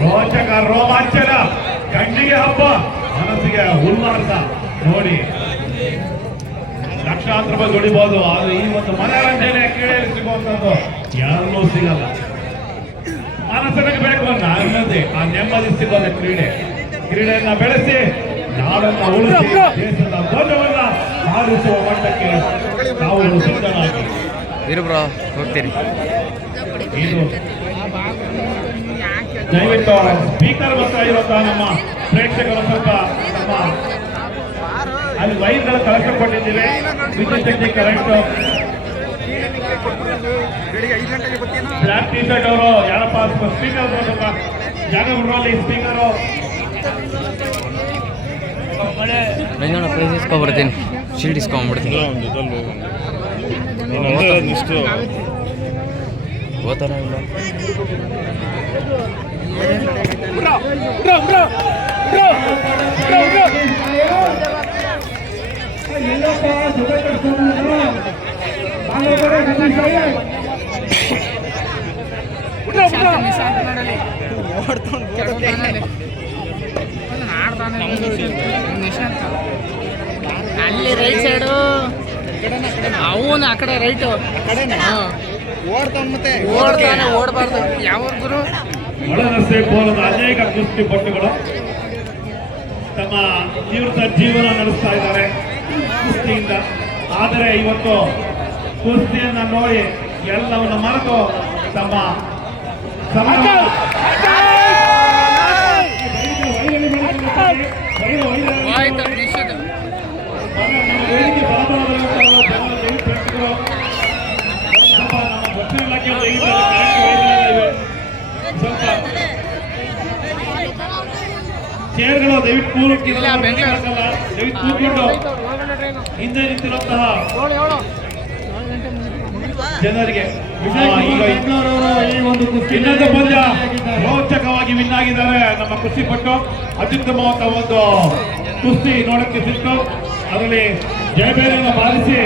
ರೋಚಕ ರೋಮಾಂಚನ, ಕಣ್ಣಿಗೆ ಹಬ್ಬ, ಮನಸ್ಸಿಗೆ ಉಲ್ಲಾಸ. ನೋಡಿ, ಲಕ್ಷಾಂತರ ರೂಪಾಯಿ ದುಡಿಬಹುದು, ಆದ್ರೆ ಈ ಒಂದು ಮನರಂಜನೆ ಕ್ರೀಡೆಯಲ್ಲಿ ಸಿಗುವಂತದ್ದು ಯಾರನ್ನೂ ಸಿಗಲ್ಲ. ಮನಸ್ಸಿಗೆ ಬೇಕು ನೆಮ್ಮದಿ, ಆ ನೆಮ್ಮದಿ ಸಿಗೋದ ಕ್ರೀಡೆಯನ್ನ ಬೆಳೆಸಿ ನಾಡನ್ನ ಉಳಿಸಿ ದೇಶದ ಧ್ವಜವನ್ನ ಹಾರಿಸುವ ಮಟ್ಟಕ್ಕೆ ನಾವು ಸಿದ್ಧರಾಗಿ ಹೋಗ್ತೀರಿ. ಇದು ದಯವಿಟ್ಟು ಸ್ಪೀಕರ್ ಬರ್ತಾ ಇರುವಂತಹ ನಮ್ಮ ಪ್ರೇಕ್ಷಕರು ಸ್ವಲ್ಪ ನಮ್ಮ ಅಲ್ಲಿ ವೈರ್ಗಳ ಕಲೆಕ್ಷನ್ ಕೊಟ್ಟಿದ್ದೀವಿ. ವಿದ್ಯುತ್ ಶಕ್ತಿ ಕರೆಂಟ್ ಬ್ಲಾಕ್ ಟಿ ಶರ್ಟ್ ಅವರು ಯಾರಪ್ಪ ಸ್ಪೀಕರ್ ಸ್ವಲ್ಪ ಜಾಗ ಬಿಡುವಲ್ಲಿ ಸ್ಪೀಕರು ಪ್ರೈಸ್ ಇಸ್ಕೊಂಡ್ಬಿಡ್ತೀನಿ, ಶೀಲ್ಡ್ ಇಸ್ಕೊಂಡ್ಬಿಡ್ತೀನಿ. ಓದ್ತಾರ ಇಲ್ಲ ಅಲ್ಲಿ ರೈಟ್ ಸೈಡು ಅವನು ಆ ಕಡೆ ರೈಟು ಓಡ್ತಾನೆ ಓಡಬಾರ್ದು. ಯಾವ ಗುರು ಒಳರಸ್ತೆ ಬೋಲದ ಅನೇಕ ಕುಸ್ತಿ ಪಟುಗಳು ತಮ್ಮ ನಿವೃತ್ತ ಜೀವನ ನಡೆಸ್ತಾ ಇದ್ದಾರೆ ಕುಸ್ತಿಯಿಂದ. ಆದರೆ ಇವತ್ತು ಕುಸ್ತಿಯನ್ನ ನೋಡಿ ಎಲ್ಲವನ್ನು ಮರೆತು ತಮ್ಮ ಚೇರ್ಗಳು ದಯವಿಟ್ಟು ದಯವಿಟ್ಟು ಕೂತ್ಕೊಂಡು ಹಿಂದೆ ನಿಂತಿರುವಂತಹ ಜನರಿಗೆ ಇನ್ನೊಂದು ಪಂದ್ಯ ರೋಚಕವಾಗಿ ವಿನ್ ಆಗಿದ್ದಾರೆ ನಮ್ಮ ಕುಸ್ತಿ ಪಟ್ಟು. ಅತ್ಯುತ್ತಮವಾದ ಒಂದು ಕುಸ್ತಿ ನೋಡಕ್ಕೆ ಸಿಕ್ತು. ಅದರಲ್ಲಿ ಜಯಬೇರಿಯನ್ನು ಬಾರಿಸಿ